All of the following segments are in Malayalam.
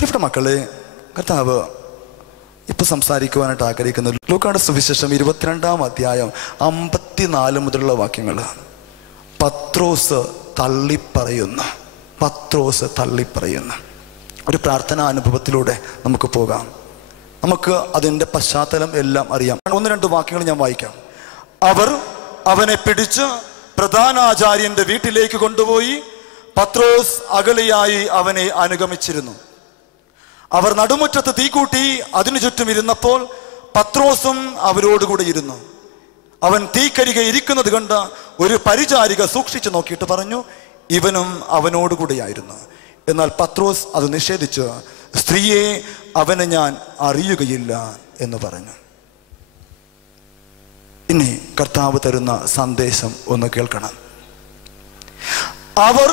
പ്രിയപ്പെട്ട മക്കളെ കർത്താവ് ഇപ്പൊ സംസാരിക്കുവാനായിട്ട് ആഗ്രഹിക്കുന്ന ലൂക്കാട് സുവിശേഷം ഇരുപത്തിരണ്ടാം അധ്യായം അമ്പത്തിനാല് മുതലുള്ള വാക്യങ്ങൾ. പത്രോസ് തള്ളിപ്പറയുന്ന. പത്രോസ് തള്ളിപ്പറയുന്ന. ഒരു പ്രാർത്ഥനാ അനുഭവത്തിലൂടെ നമുക്ക് പോകാം. നമുക്ക് അതിന്റെ പശ്ചാത്തലം എല്ലാം അറിയാം. ഒന്ന് രണ്ട് വാക്യങ്ങൾ ഞാൻ വായിക്കാം. അവർ അവനെ പിടിച്ച് പ്രധാനാചാര്യന്റെ വീട്ടിലേക്ക് കൊണ്ടുപോയി പത്രോസ് അകലെയായി അവനെ അനുഗമിച്ചിരുന്നു. അവർ നടുമുറ്റത്ത് തീകൂട്ടി അതിനു ചുറ്റും ഇരുന്നപ്പോൾ പത്രോസും അവരോടുകൂടെ ഇരുന്നു. അവൻ തീക്കരികെ ഇരിക്കുന്നത് കണ്ട് ഒരു പരിചാരിക സൂക്ഷിച്ചു നോക്കിയിട്ട് പറഞ്ഞു ഇവനും അവനോടുകൂടെയായിരുന്നു. എന്നാൽ പത്രോസ് അത് നിഷേധിച്ച് സ്ത്രീയെ അവനെ ഞാൻ അറിയുകയില്ല എന്ന് പറഞ്ഞു. ഇനി കർത്താവ് തരുന്ന സന്ദേശം ഒന്ന് കേൾക്കണം. അവർ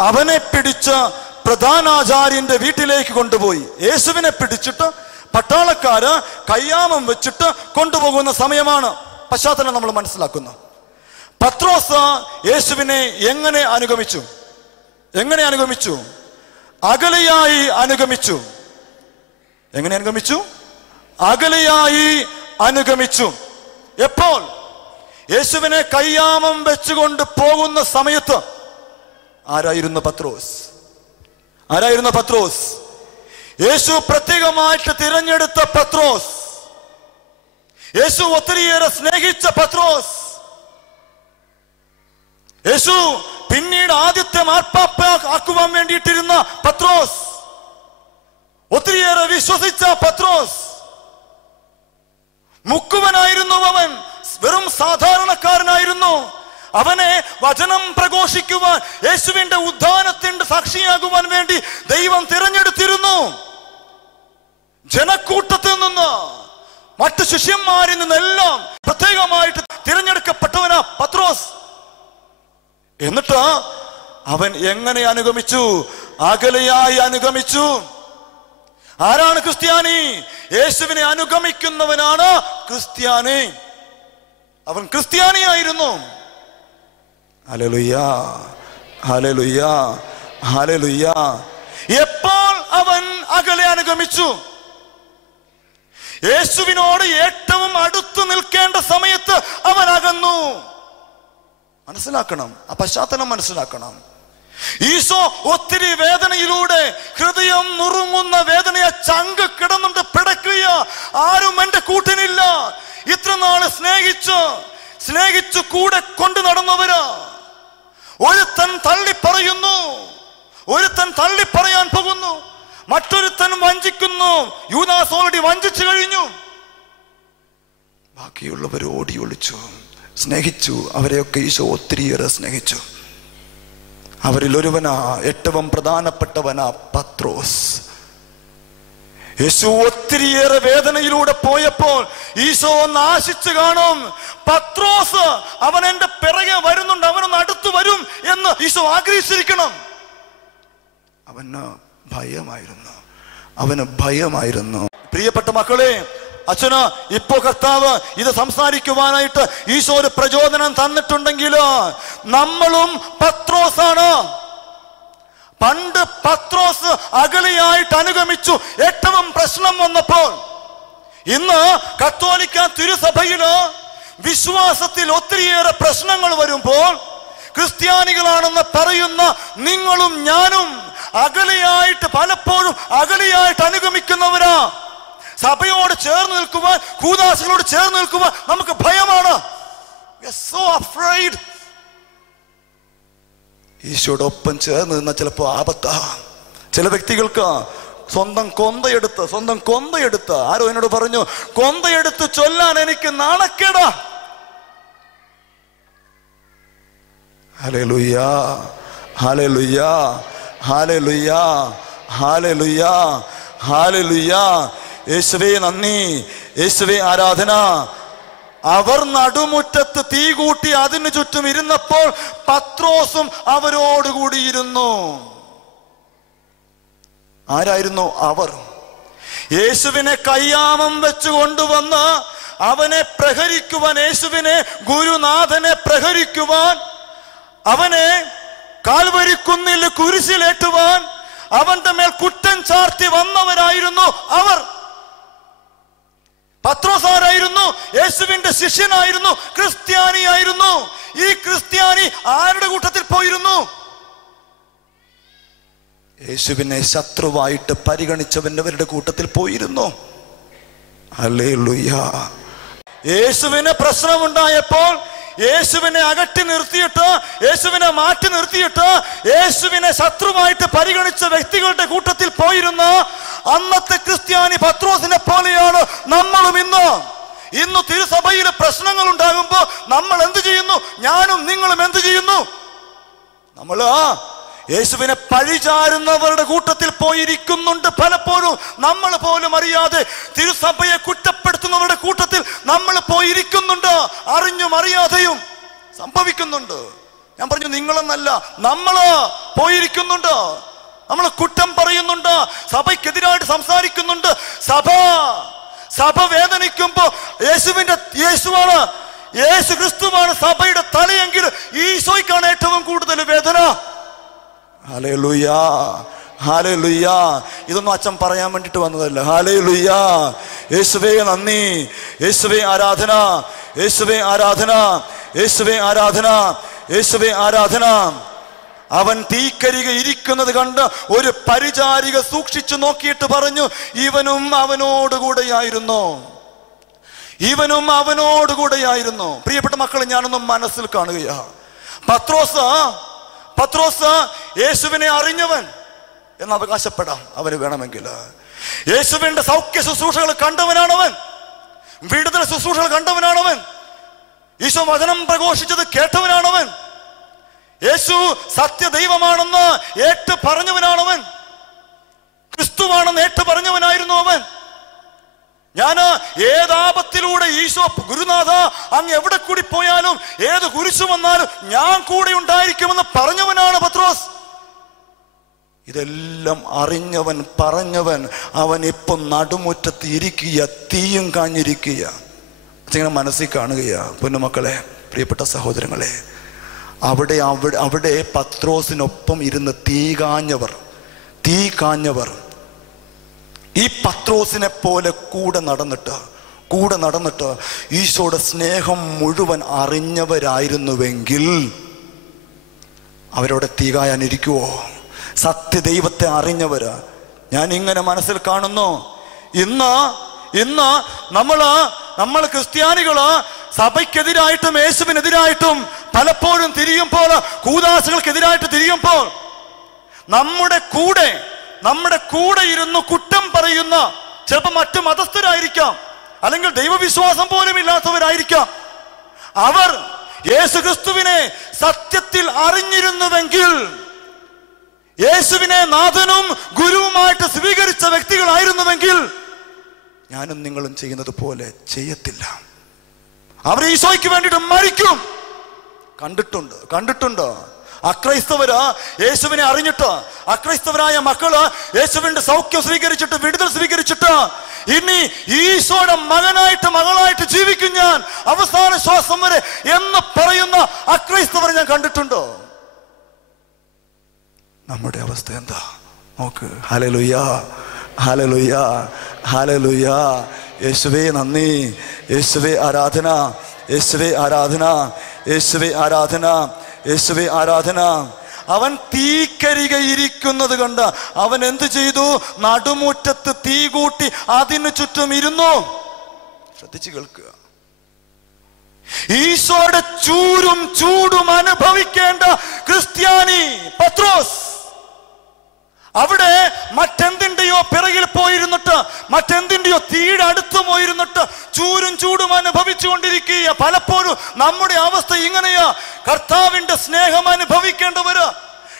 അവനെ പിടിച്ച് പ്രധാനാചാര്യന്റെ വീട്ടിലേക്ക് കൊണ്ടുപോയി. യേശുവിനെ പിടിച്ചിട്ട് പട്ടാളക്കാര് കയ്യാമം വെച്ചിട്ട് കൊണ്ടുപോകുന്ന സമയമാണ് പശ്ചാത്തലം നമ്മൾ മനസ്സിലാക്കുന്നു പത്രോസ് യേശുവിനെ എങ്ങനെ അനുഗമിച്ചു? എങ്ങനെ അനുഗമിച്ചു? അകലെയായി അനുഗമിച്ചു. എങ്ങനെ അനുഗമിച്ചു? അകലെയായി അനുഗമിച്ചു. എപ്പോൾ? യേശുവിനെ കയ്യാമം വെച്ചുകൊണ്ട് പോകുന്ന സമയത്ത്. ആരായിരുന്നു പത്രോസ്? ആരായിരുന്നു പത്രോസ്? യേശു പ്രത്യേകമായിട്ട് തിരഞ്ഞെടുത്ത പത്രോസ്. യേശു ഒത്തിരിയേറെ സ്നേഹിച്ച പത്രോസ്. യേശു പിന്നീട് ആദ്യത്തെ മാർപ്പാപ്പ ആക്കുവാൻ വേണ്ടിയിട്ടിരുന്ന പത്രോസ്. ഒത്തിരിയേറെ വിശ്വസിച്ച പത്രോസ്. മുക്കുവനായിരുന്നു അവൻ. വെറും സാധാരണക്കാരനായിരുന്നു. അവനെ വചനം പ്രഘോഷിക്കുവാൻ യേശുവിന്റെ ഉദ്ധാനത്തിന്റെ സാക്ഷിയാകുവാൻ വേണ്ടി ദൈവം തിരഞ്ഞെടുത്തിരുന്നു. ജനക്കൂട്ടത്തിൽ നിന്ന് മറ്റു ശിഷ്യന്മാരിൽ നിന്നെല്ലാം പ്രത്യേകമായിട്ട് തിരഞ്ഞെടുക്കപ്പെട്ടവനാ പത്രോസ്. എന്നിട്ട് അവൻ എങ്ങനെ അനുഗമിച്ചു? അകലെയായി അനുഗമിച്ചു. ആരാണ് ക്രിസ്ത്യാനി? യേശുവിനെ അനുഗമിക്കുന്നവനാണ് ക്രിസ്ത്യാനി. അവൻ ക്രിസ്ത്യാനിയായിരുന്നു. ഹല്ലേലൂയ ഹല്ലേലൂയ ഹല്ലേലൂയ എപ്പോൾ അവൻ അകലെ അനുഗമിച്ചു? യേശുവിനോട് ഏറ്റവും അടുത്തു നിൽക്കേണ്ട സമയത്ത് അവൻ അകന്നു. മനസ്സിലാക്കണം. ആ പശ്ചാത്തലം മനസ്സിലാക്കണം. ഈശോ ഒത്തിരി വേദനയിലൂടെ ഹൃദയം നുറുങ്ങുന്ന വേദനയെ ചങ്ക് കിടന്നുണ്ട് പിടക്കുക ആരും എന്റെ കൂട്ടിനില്ല. ഇത്ര നാൾ സ്നേഹിച്ച് സ്നേഹിച്ചു കൂടെ കൊണ്ടു നടന്നവര്. ഒരുത്തൻ തള്ളി പറയുന്നു ഒരുത്തൻ തള്ളി പറയാൻ പോകുന്നു മറ്റൊരുത്തൻ വഞ്ചിക്കുന്നു. യൂദാസ് ഓൾറെഡി വഞ്ചിച്ചു കഴിഞ്ഞു. ബാക്കിയുള്ളവർ ഓടി ഒളിച്ചു സ്നേഹിച്ചു അവരെയൊക്കെ ഈശോ ഒത്തിരിയേറെ സ്നേഹിച്ചു. അവരിൽ ഒരുവനാ ഏറ്റവും പ്രധാനപ്പെട്ടവനാ പത്രോസ്. യേശു ഒത്തിരിയേറെ വേദനയിലൂടെ പോയപ്പോൾ ഈശോ ഒന്ന് ആശിച്ചു കാണും. പത്രോസ് അവൻ എന്റെ പിറകെ വരുന്നുണ്ട് അവനൊന്ന് അടുത്ത് വരും എന്ന് ഈശോ ആഗ്രഹിച്ചിരിക്കണം. അവന് ഭയമായിരുന്നു. അവന് ഭയമായിരുന്നു. പ്രിയപ്പെട്ട മക്കളെ അച്ഛന് ഇപ്പോ കർത്താവ് ഇത് സംസാരിക്കുവാനായിട്ട് ഈശോ ഒരു പ്രചോദനം തന്നിട്ടുണ്ടെങ്കിലോ നമ്മളും പത്രോസാണ്. പണ്ട് പത്രോസ് അകലിയായിട്ട് അനുഗമിച്ചു ഏറ്റവും പ്രശ്നം വന്നപ്പോൾ ഇന്ന് കത്തോലിക്ക തിരുസഭയിൽ വിശ്വാസത്തിൽ ഒത്തിരിയേറെ പ്രശ്നങ്ങൾ വരുമ്പോൾ ക്രിസ്ത്യാനികളാണെന്ന് പറയുന്ന നിങ്ങളും ഞാനും അകലെയായിട്ട് പലപ്പോഴും അകലെയായിട്ട് അനുഗമിക്കുന്നവരാ. സഭയോട് ചേർന്ന് നിൽക്കുവാൻ കൂതാശകളോട് ചേർന്ന് നിൽക്കുവാൻ നമുക്ക് ഭയമാണ്. ഒപ്പം ചേർന്ന് നിന്ന ചിലപ്പോൾ ആപത്ത. ചില വ്യക്തികൾക്ക് സ്വന്തം കൊന്തയെടുത്ത് സ്വന്തം കൊന്തയെടുത്ത് ആരോ എന്നോട് പറഞ്ഞു കൊന്തയെടുത്ത് ചൊല്ലാൻ എനിക്ക് നാണക്കേടാ. യേശുവേ നന്ദി. യേശുവേ ആരാധന. അവർ നടുമുറ്റത്ത് തീ കൂട്ടി അതിനു ചുറ്റും ഇരുന്നപ്പോൾ പത്രോസും അവരോടുകൂടി ഇരുന്നു. ആരായിരുന്നു അവർ? യേശുവിനെ കയ്യാമം വെച്ച് കൊണ്ടുവന്ന് അവനെ പ്രഹരിക്കുവാൻ യേശുവിനെ ഗുരുനാഥനെ പ്രഹരിക്കുവാൻ അവനെ കാൽവരിക്കുന്നിൽ കുരിശിലേറ്റുവാൻ അവന്റെ മേൽ കുറ്റം ചാർത്തി വന്നവരായിരുന്നു അവർ. പത്രോസാരായിരുന്നു യേശുവിന്റെ ശിഷ്യനായിരുന്നു ക്രിസ്ത്യാനിയായിരുന്നു. ഈ ക്രിസ്ത്യാനി ആരുടെ കൂട്ടത്തിൽ പോയിരുന്നു? യേശുവിനെ ശത്രുവായിട്ട് പരിഗണിച്ചവന്റെ കൂട്ടത്തിൽ പോയിരുന്നു. ഹല്ലേലൂയ. യേശുവിന് പ്രശ്നമുണ്ടായപ്പോൾ യേശുവിനെ അകറ്റി നിർത്തിയിട്ട് യേശുവിനെ മാറ്റി നിർത്തിയിട്ട് യേശുവിനെ ശത്രുവായിട്ട് പരിഗണിച്ച വ്യക്തികളുടെ കൂട്ടത്തിൽ പോയിരുന്ന അന്നത്തെ ക്രിസ്ത്യാനി പത്രോസിനെ പോലെയാണ് നമ്മളും ഇന്ന്. ഇന്ന് തിരുസഭയിൽ പ്രശ്നങ്ങൾ ഉണ്ടാകുമ്പോൾ നമ്മൾ എന്ത് ചെയ്യുന്നു? ഞാനും നിങ്ങളും എന്ത് ചെയ്യുന്നു? നമ്മൾ യേശുവിനെ പഴിചാരുന്നവരുടെ കൂട്ടത്തിൽ പോയിരിക്കുന്നുണ്ട്. പലപ്പോഴും നമ്മൾ പോലും അറിയാതെ തിരുസഭയെ കുറ്റപ്പെടുത്തുന്നവരുടെ കൂട്ടത്തിൽ നമ്മൾ പോയിരിക്കുന്നുണ്ട്. അറിഞ്ഞും അറിയാതെയും സംഭവിക്കുന്നുണ്ട്. ഞാൻ പറഞ്ഞു നിങ്ങളെന്നല്ല നമ്മൾ പോയിരിക്കുന്നുണ്ട്. നമ്മൾ കുറ്റം പറയുന്നുണ്ട്. സഭയ്ക്കെതിരായിട്ട് സംസാരിക്കുന്നുണ്ട്. സഭ സഭ വേദനിക്കുമ്പോ യേശുവിന്റെ യേശുവാണ് യേശു ക്രിസ്തുവാണ് സഭയുടെ തലയെങ്കിൽ ഈശോയ്ക്കാണ് ഏറ്റവും കൂടുതൽ വേദന. ഹാലേ ലുയാ ഹാലേ ലുയ്യാ ഇതൊന്നും അച്ഛൻ പറയാൻ വേണ്ടിട്ട് വന്നതല്ല. ഹാലേ ലുയ്യാ യേശുവേ നന്ദി. യേശുവേ ആരാധന. യേശുവേ ആരാധന. യേശുവേ ആരാധന. യേശുവേ ആരാധന. അവൻ തീക്കരിക ഇരിക്കുന്നത് കണ്ട് ഒരു പരിചാരിക സൂക്ഷിച്ചു നോക്കിയിട്ട് പറഞ്ഞു ഇവനും അവനോടുകൂടെയായിരുന്നു. ഇവനും അവനോടുകൂടെയായിരുന്നു. പ്രിയപ്പെട്ട മക്കളെ ഞാനൊന്നും മനസ്സിൽ കാണുകയാ. പത്രോസ് പത്രോസ് യേശുവിനെ അറിഞ്ഞവൻ എന്ന് അവകാശപ്പെടാം. അവന് വേണമെങ്കിൽ. യേശുവിന്റെ സൗഖ്യ ശുശ്രൂഷകൾ കണ്ടവനാണവൻ. വിടുതൽ ശുശ്രൂഷകൾ കണ്ടവനാണവൻ. ഈശോ വചനം പ്രഘോഷിച്ചത് കേട്ടവനാണവൻ. യേശു സത്യദൈവമാണെന്ന് ഏറ്റു പറഞ്ഞവനാണവൻ. ക്രിസ്തുവാണെന്ന് ഏറ്റു പറഞ്ഞവനായിരുന്നു അവൻ. ഞാൻ ഏതാപത്തിലൂടെ ഈശോ ഗുരുനാഥ അങ്ങ് എവിടെ കൂടി പോയാലും ഏത് കുരിശു വന്നാലും ഞാൻ കൂടെ ഉണ്ടായിരിക്കുമെന്ന് പറഞ്ഞവനാണ് പത്രോസ്. ഇതെല്ലാം അറിഞ്ഞവൻ പറഞ്ഞവൻ അവൻ ഇപ്പം നടുമുറ്റത്ത് ഇരിക്കുക തീയും കാഞ്ഞിരിക്കുക അതിങ്ങനെ മനസ്സിൽ കാണുകയാ പൊന്നുമക്കളെ പ്രിയപ്പെട്ട സഹോദരങ്ങളെ. അവിടെ അവിടെ അവിടെ പത്രോസിനൊപ്പം ഇരുന്ന് തീ കാഞ്ഞവർ തീ കാഞ്ഞവർ ഈ പത്രോസിനെ പോലെ കൂടെ നടന്നിട്ട് കൂടെ നടന്നിട്ട് ഈശോയുടെ സ്നേഹം മുഴുവൻ അറിഞ്ഞവരായിരുന്നുവെങ്കിൽ അവരോട് തീകായാനിരിക്കുവോ സത്യദൈവത്തെ അറിഞ്ഞവര്. ഞാൻ ഇങ്ങനെ മനസ്സിൽ കാണുന്നു. ഇന്ന് ഇന്ന് നമ്മൾ നമ്മൾ ക്രിസ്ത്യാനികൾ സഭയ്ക്കെതിരായിട്ടും യേശുവിനെതിരായിട്ടും പലപ്പോഴും തിരിയുമ്പോൾ കൂതാശകൾക്കെതിരായിട്ട് തിരിയുമ്പോൾ നമ്മുടെ കൂടെ നമ്മുടെ കൂടെ ഇരുന്ന് കുറ്റം പറയുന്ന ചിലപ്പോൾ മറ്റു മതസ്ഥരായിരിക്കാം. അല്ലെങ്കിൽ ദൈവവിശ്വാസം പോലും ഇല്ലാത്തവരായിരിക്കാം. അവർ യേശുക്രിസ്തുവിനെ സത്യത്തിൽ അറിഞ്ഞിരുന്നുവെങ്കിൽ യേശുവിനെ നാഥനും ഗുരുവുമായിട്ട് സ്വീകരിച്ച വ്യക്തികളായിരുന്നുവെങ്കിൽ ഞാനും നിങ്ങളും ചെയ്യുന്നത് പോലെ ചെയ്യത്തില്ല. അവർ ഈശോയ്ക്ക് വേണ്ടിയിട്ട് മരിക്കും. കണ്ടിട്ടുണ്ട് കണ്ടിട്ടുണ്ട്? അക്രൈസ്തവര് യേശുവിനെ അറിഞ്ഞിട്ട് അക്രൈസ്തവരായ മക്കൾ യേശുവിന്റെ സൗഖ്യം സ്വീകരിച്ചിട്ട് വിടുതൽ സ്വീകരിച്ചിട്ട് ഇനി ഈശോയുടെ മകനായിട്ട് മകളായിട്ട് ജീവിക്കും ഞാൻ അവസാന ശ്വാസം വരെ എന്ന് പറയുന്ന അക്രൈസ്തവർ ഞാൻ കണ്ടിട്ടുണ്ടോ. നമ്മുടെ അവസ്ഥ എന്താ? നോക്ക്. ഹലലുയ്യാ ഹലലുയ്യാ ഹലലുയ്യാ യേശുവേ നന്ദി. യേശുവേ ആരാധന. യേശുവേ ആരാധന. യേശുവേ ആരാധന. യേശുവേ ആരാധന. അവൻ തീക്കരിക ഇരിക്കുന്നത് കണ്ട് അവൻ എന്ത് ചെയ്തു? നടുമുറ്റത്ത് തീ കൂട്ടി അതിനു ചുറ്റും ഇരുന്നു. ശ്രദ്ധിച്ചു കേൾക്കുക. ഈശോയുടെ ചൂരും ചൂടും അനുഭവിക്കേണ്ട ക്രിസ്ത്യാനി പത്രോസ്. അവിടെ മറ്റെന്തിന്റെയോ പിറകിൽ പോയിരുന്നിട്ട് മറ്റെന്തിന്റെയോ തീയുടെ അടുത്ത് പോയിരുന്നിട്ട് ചൂരും ചൂടും അനുഭവിച്ചു കൊണ്ടിരിക്കുക പലപ്പോഴും നമ്മുടെ അവസ്ഥ ഇങ്ങനെയാ. കർത്താവിന്റെ സ്നേഹം അനുഭവിക്കേണ്ടവര്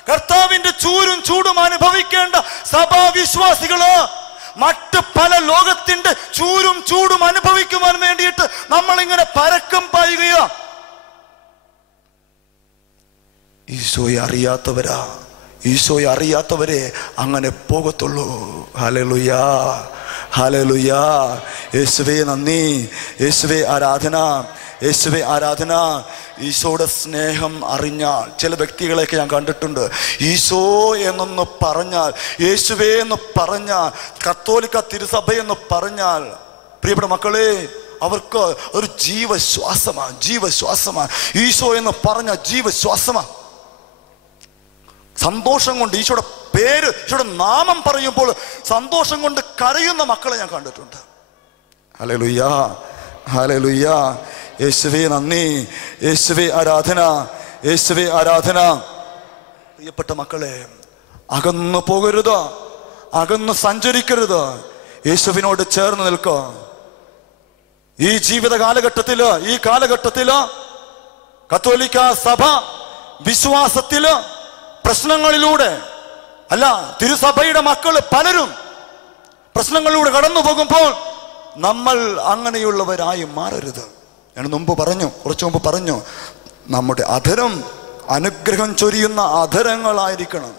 കർത്താവിന്റെ ചൂരും ചൂടും അനുഭവിക്കേണ്ട സഭാവിശ്വാസികൾ മറ്റ് പല ലോകത്തിന്റെ ചൂരും ചൂടും അനുഭവിക്കുവാൻ വേണ്ടിയിട്ട് നമ്മൾ ഇങ്ങനെ പരക്കം പായുകയാ. ഈശോയെ അറിയാത്തവരാ. ഈശോയെ അറിയാത്തവരെ അങ്ങനെ പോകത്തുള്ളൂ. ഹലലുയാ ഹലലുയാ യേശുവേ നന്ദി. യേശുവേ ആരാധന. യേശുവെ ആരാധന. ഈശോയുടെ സ്നേഹം അറിഞ്ഞാൽ ചില വ്യക്തികളെയൊക്കെ ഞാൻ കണ്ടിട്ടുണ്ട്. ഈശോ എന്നൊന്ന് പറഞ്ഞാൽ യേശുവേ എന്ന് പറഞ്ഞാൽ കത്തോലിക്ക തിരുസഭ എന്ന് പറഞ്ഞാൽ പ്രിയപ്പെട്ട മക്കളെ അവർക്ക് ഒരു ജീവശ്വാസമാണ് ജീവശ്വാസമാണ്. ഈശോ എന്ന് പറഞ്ഞ ജീവശ്വാസമാണ്. സന്തോഷം കൊണ്ട് ഈശോയുടെ പേര് ഈശോയുടെ നാമം പറയുമ്പോൾ സന്തോഷം കൊണ്ട് കരയുന്ന മക്കളെ ഞാൻ കണ്ടിട്ടുണ്ട്. ഹലേ ലുയ്യാ ഹലേ ലുയ്യാ യേശുവേ നന്ദി. യേശുവേ ആരാധന. യേശുവേ ആരാധന. പ്രിയപ്പെട്ട മക്കളെ അകന്നു പോകരുത്. അകന്ന് സഞ്ചരിക്കരുത്. യേശുവിനോട് ചേർന്ന് നിൽക്കുക ഈ ജീവിത കാലഘട്ടത്തിൽ ഈ കാലഘട്ടത്തിൽ കത്തോലിക്ക സഭ വിശ്വാസത്തിൽ പ്രശ്നങ്ങളിലൂടെ അല്ല തിരുസഭയുടെ മക്കൾ പലരും പ്രശ്നങ്ങളിലൂടെ കടന്നു പോകുമ്പോൾ നമ്മൾ അങ്ങനെയുള്ളവരായി മാറരുത്. ഞാൻ മുമ്പ് പറഞ്ഞു കുറച്ചു മുമ്പ് പറഞ്ഞു നമ്മുടെ അധരം അനുഗ്രഹം ചൊരിയുന്ന അധരങ്ങളായിരിക്കണം.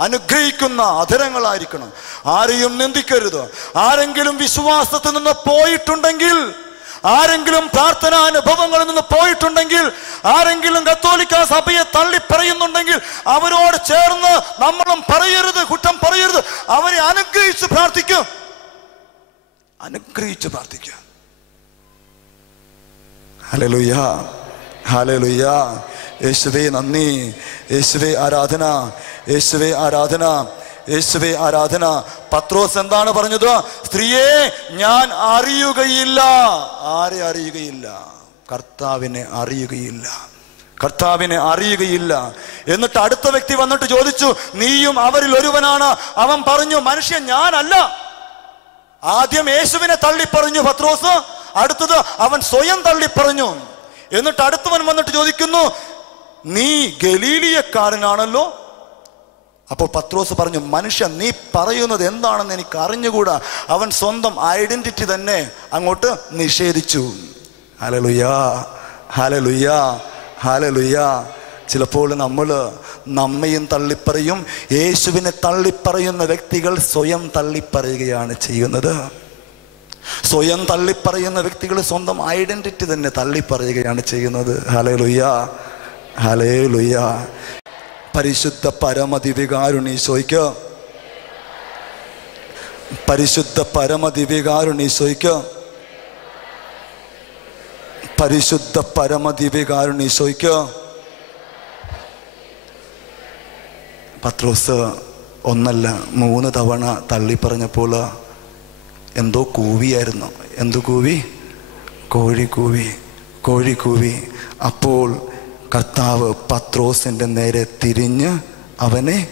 അനുഗ്രഹിക്കുന്ന അധരങ്ങളായിരിക്കണം. ആരെയും നിന്ദിക്കരുത്. ആരെങ്കിലും വിശ്വാസത്തിൽ നിന്ന് പോയിട്ടുണ്ടെങ്കിൽ ആരെങ്കിലും പ്രാർത്ഥനാ അനുഭവങ്ങളിൽ നിന്ന് പോയിട്ടുണ്ടെങ്കിൽ ആരെങ്കിലും കത്തോലിക്ക സഭയെ തള്ളി പറയുന്നുണ്ടെങ്കിൽ അവരോട് ചേർന്ന് നമ്മളും പറയരുത് കുറ്റം പറയരുത്. അവരെ അനുഗ്രഹിച്ച് പ്രാർത്ഥിക്കും അനുഗ്രഹിച്ച് പ്രാർത്ഥിക്കുക. ഹലലുയ്യ ഹലലുയ്യ യേശുവേ നന്ദി. യേശുവേ ആരാധന. യേശുവേ ആരാധന. യേശുവേ ആരാധന. പത്രോസ് എന്താണ് പറഞ്ഞത്? സ്ത്രീയെ ഞാൻ അറിയുകയില്ല. ആരെ അറിയുകയില്ല? കർത്താവിനെ അറിയുകയില്ല. കർത്താവിനെ അറിയുകയില്ല. എന്നിട്ട് അടുത്ത വ്യക്തി വന്നിട്ട് ചോദിച്ചു നീയും അവരിൽ ഒരുവനാണ്. അവൻ പറഞ്ഞു മനുഷ്യൻ ഞാനല്ല. ആദ്യം യേശുവിനെ തള്ളിപ്പറഞ്ഞു പത്രോസ്. അടുത്തത് അവൻ സ്വയം തള്ളിപ്പറഞ്ഞു. എന്നിട്ട് അടുത്തവൻ വന്നിട്ട് ചോദിക്കുന്നു നീ ഗലീലിയക്കാരനാണല്ലോ? അപ്പോൾ പത്രോസ് പറഞ്ഞു മനുഷ്യൻ നീ പറയുന്നത് എന്താണെന്ന് എനിക്ക് അറിഞ്ഞുകൂടാ. അവൻ സ്വന്തം ഐഡന്റിറ്റി തന്നെ അങ്ങോട്ട് നിഷേധിച്ചു. ഹലലുയാ ഹലലുയാ ഹലലുയാ ചിലപ്പോൾ നമ്മൾ നമ്മയും തള്ളിപ്പറയും യേശുവിനെ തള്ളിപ്പറയുന്ന വ്യക്തികൾ സ്വയം തള്ളിപ്പറയുകയാണ് ചെയ്യുന്നത്. സ്വയം തള്ളിപ്പറയുന്ന വ്യക്തികൾ സ്വന്തം ഐഡന്റിറ്റി തന്നെ തള്ളിപ്പറയുകയാണ് ചെയ്യുന്നത്. ഹലേ ലുയ്യ ഹലേ ലുയ്യ പരിശുദ്ധ പരമദിവികാരുണീശോയ്ക്ക് പരിശുദ്ധ പരമദിവികാരുണീശോയ്ക്ക് പരിശുദ്ധ പരമദിവികാരുണീശോയ്ക്ക് പത്രോസ് ഒന്നല്ല മൂന്ന് തവണ തള്ളി പറഞ്ഞപ്പോൾ എന്തോ കൂവിയായിരുന്നു. എന്തു കൂവി? കോഴി കൂവി. കോഴി കൂവി. അപ്പോൾ കർത്താവ് പത്രോസിന്റെ നേരെ തിരിഞ്ഞ് അവനെ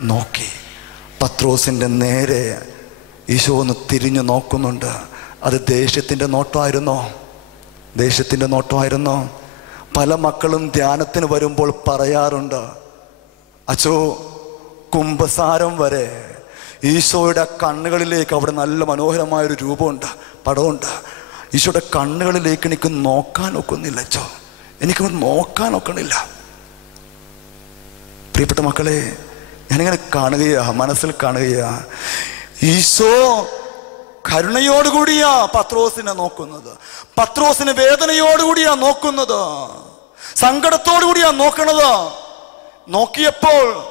നോക്കി. പത്രോസിന്റെ നേരെ ഈശോ ഒന്ന് തിരിഞ്ഞു നോക്കുന്നുണ്ട്. അത് ദേഷ്യത്തിന്റെ നോട്ടമായിരുന്നോ? ദേഷ്യത്തിന്റെ നോട്ടമായിരുന്നോ? പല മക്കളും ധ്യാനത്തിന് വരുമ്പോൾ പറയാറുണ്ട് അച്ചോ കുംഭസാരം വരെ ഈശോയുടെ കണ്ണുകളിലേക്ക് അവിടെ നല്ല മനോഹരമായൊരു രൂപമുണ്ട് പടമുണ്ട്. ഈശോയുടെ കണ്ണുകളിലേക്ക് എനിക്ക് നോക്കാൻ ഒക്കുന്നില്ല അച്ചോ. എനിക്ക് നോക്കാൻ ഒക്കണില്ല. പ്രിയപ്പെട്ട മക്കളെ ഞാനിങ്ങനെ കാണുകയാ മനസ്സിൽ കാണുകയാ. ഈശോ കരുണയോടുകൂടിയാ പത്രോസിനെ നോക്കുന്നത്. പത്രോസിന് വേദനയോടുകൂടിയാ നോക്കുന്നത്. സങ്കടത്തോടുകൂടിയാ നോക്കണത്. നോക്കിയപ്പോൾ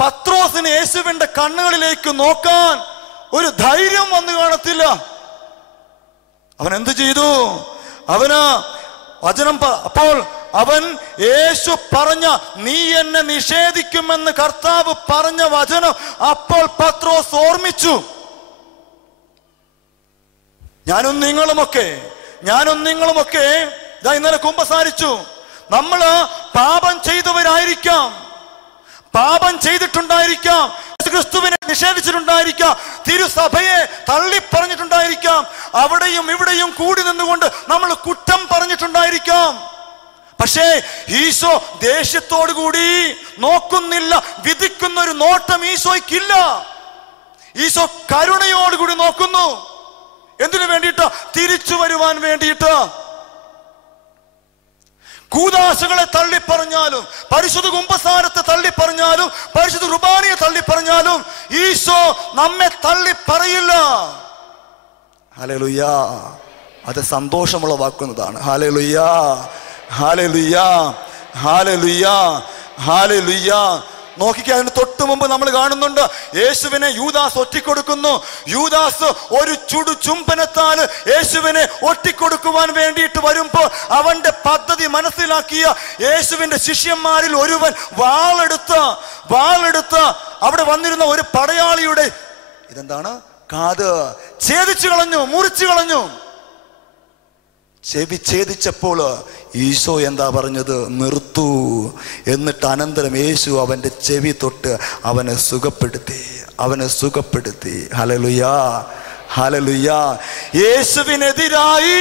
പത്രോസിന് യേശുവിന്റെ കണ്ണുകളിലേക്ക് നോക്കാൻ ഒരു ധൈര്യം വന്നു കാണത്തില്ല. അവൻ എന്ത് ചെയ്തു? അവന് വചനം അപ്പോൾ അവൻ യേശു പറഞ്ഞ നീ എന്നെ നിഷേധിക്കുമെന്ന് കർത്താവ് പറഞ്ഞ വചനം അപ്പോൾ പത്രോസ് ഓർമ്മിച്ചു. ഞാനും നിങ്ങളുമൊക്കെ ഞാനും നിങ്ങളുമൊക്കെ ഇതാ ഇന്നലെ കുമ്പസാരിച്ചു. നമ്മൾ പാപം ചെയ്തവരായിരിക്കാം. പാപം ചെയ്തിട്ടുണ്ടായിരിക്കാം. ക്രിസ്തുവിനെ നിഷേധിച്ചിട്ടുണ്ടായിരിക്കാം. തിരുസഭയെ തള്ളിപ്പറഞ്ഞിട്ടുണ്ടായിരിക്കാം. അവിടെയും ഇവിടെയും കൂടി നിന്നുകൊണ്ട് നമ്മൾ കുറ്റം പറഞ്ഞിട്ടുണ്ടായിരിക്കാം. പക്ഷേ ഈശോ ദേഷ്യത്തോടു കൂടി നോക്കുന്നില്ല വിധിക്കുന്ന ഒരു നോട്ടം ഈശോയ്ക്കില്ല. ഈശോ കരുണയോടുകൂടി നോക്കുന്നു. എന്തിനു വേണ്ടിയിട്ട്? തിരിച്ചു വരുവാൻ വേണ്ടിയിട്ട്. കൂതാശകളെ തള്ളിപ്പറഞ്ഞാലും പരിശുദ്ധ കുംഭസാരത്തെ തള്ളിപ്പറഞ്ഞാലും പരിശുദ്ധ റുബാനിയെ തള്ളിപ്പറഞ്ഞാലും ഈശോ നമ്മെ തള്ളിപ്പറയില്ല. ഹലലുയ്യ അത് സന്തോഷമുള്ള വാക്കുന്നതാണ്. ലുയ്യാ ഹാലേ ലുയ്യാ ഹാലേ ലുയ്യാ ഹാലേ ലുയ്യാ നോക്കിക്കുക അതിന് തൊട്ട് മുമ്പ് നമ്മൾ കാണുന്നുണ്ട് യേശുവിനെ യൂദാസ് ഒറ്റിക്കൊടുക്കുന്നു. യൂദാസ് ഒരു ചുടു ചുംബനത്താൽ യേശുവിനെ ഒറ്റിക്കൊടുക്കുവാൻ വേണ്ടിയിട്ട് വരുമ്പോൾ അവന്റെ പദ്ധതി മനസ്സിലാക്കിയ യേശുവിന്റെ ശിഷ്യന്മാരിൽ ഒരുവൻ വാളെടുത്ത് വാളെടുത്ത് അവിടെ വന്നിരുന്ന ഒരു പടയാളിയുടെ ഇതെന്താണ്? കാത്. ഛേദിച്ചു കളഞ്ഞു മുറിച്ചു കളഞ്ഞു ചെവി ഛേദിച്ചപ്പോൾ ഈശോ എന്താ പറഞ്ഞത്? നിർത്തു. എന്നിട്ട് അനന്തരം യേശു അവന്റെ ചെവി തൊട്ട് അവനെ സുഖപ്പെടുത്തി അവനെ സുഖപ്പെടുത്തി. ഹലലുയാ ഹലലുയാ യേശുവിനെതിരായി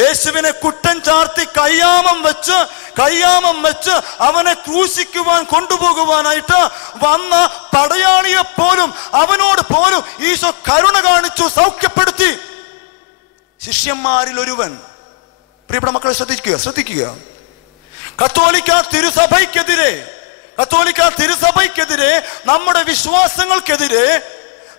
യേശുവിനെ കുട്ടൻ ചാർത്തി കയ്യാമം വെച്ച് കയ്യാമം വെച്ച് അവനെ ക്രൂശിക്കുവാൻ കൊണ്ടുപോകുവാനായിട്ട് വന്ന പടയാളിയെ പോലും അവനോട് പോലും ഈശോ കരുണ കാണിച്ചു സൗഖ്യപ്പെടുത്തി. ശിഷ്യന്മാരിൽ ഒരുവൻ പ്രിയപ്പെട്ട മക്കളെ ശ്രദ്ധിക്കുക ശ്രദ്ധിക്കുക. കത്തോലിക്ക തിരുസഭയ്ക്കെതിരെ കത്തോലിക്ക തിരുസഭയ്ക്കെതിരെ നമ്മുടെ വിശ്വാസങ്ങൾക്കെതിരെ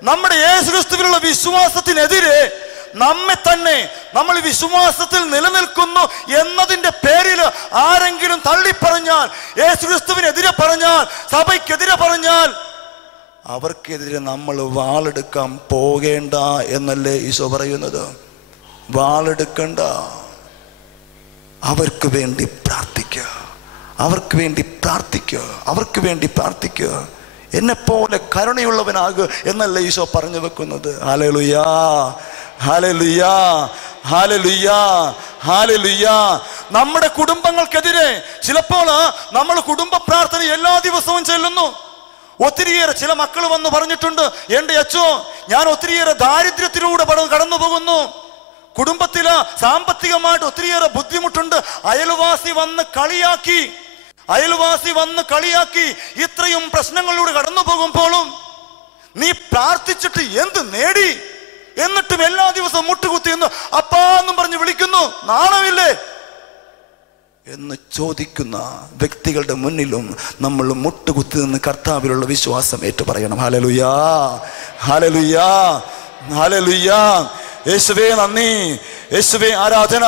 നമ്മുടെ യേശുക്രിസ്തുവിലുള്ള വിശ്വാസത്തിനെതിരെ നമ്മെ തന്നെ നമ്മൾ വിശ്വാസത്തിൽ നിലനിൽക്കുന്നു എന്നതിന്റെ പേരിൽ ആരെങ്കിലും തള്ളിപ്പറഞ്ഞാൽ യേശുക്രിസ്തുവിനെതിരെ പറഞ്ഞാൽ സഭയ്ക്കെതിരെ പറഞ്ഞാൽ അവർക്കെതിരെ നമ്മൾ വാളെടുക്കാൻ പോകേണ്ട എന്നല്ലേ ഈശോ പറയുന്നത്? വാളെടുക്കണ്ട. അവർക്ക് വേണ്ടി പ്രാർത്ഥിക്കുക. അവർക്ക് വേണ്ടി പ്രാർത്ഥിക്കുക. അവർക്ക് വേണ്ടി പ്രാർത്ഥിക്കുക. എന്നെപ്പോലെ കരുണയുള്ളവനാകുക എന്നല്ല ഈശോ പറഞ്ഞു വെക്കുന്നത്. ഹാലലുയാ ഹാലലുയാ ഹാലലുയാ ഹാലലുയാ നമ്മുടെ കുടുംബങ്ങൾക്കെതിരെ ചിലപ്പോൾ നമ്മൾ കുടുംബ പ്രാർത്ഥന എല്ലാ ദിവസവും ചെല്ലുന്നു. ഒത്തിരിയേറെ ചില മക്കൾ വന്ന് പറഞ്ഞിട്ടുണ്ട് എന്റെ അച്ഛോ ഞാൻ ഒത്തിരിയേറെ ദാരിദ്ര്യത്തിലൂടെ കടന്നു പോകുന്നു കുടുംബത്തിൽ സാമ്പത്തികമായിട്ട് ഒത്തിരിയേറെ ബുദ്ധിമുട്ടുണ്ട്. അയൽവാസി വന്ന് കളിയാക്കി. അയൽവാസി വന്ന് കളിയാക്കി. ഇത്രയും പ്രശ്നങ്ങളിലൂടെ കടന്നു പോകുമ്പോഴും നീ പ്രാർത്ഥിച്ചിട്ട് എന്ത് നേടി? എന്നിട്ടും എല്ലാ ദിവസവും മുട്ടുകുത്തി എന്ന് അപ്പാന്നും പറഞ്ഞ് വിളിക്കുന്നു. നാണമില്ലേ? എന്ന് ചോദിക്കുന്ന വ്യക്തികളുടെ മുന്നിലും നമ്മൾ മുട്ടുകുത്തി നിന്ന് കർത്താവിലുള്ള വിശ്വാസം ഏറ്റു പറയണം ഹലലുയാ ഹലലുയാ ഹലലുയാ യേശുവേ നന്ദി. യേശുവേ ആരാധന.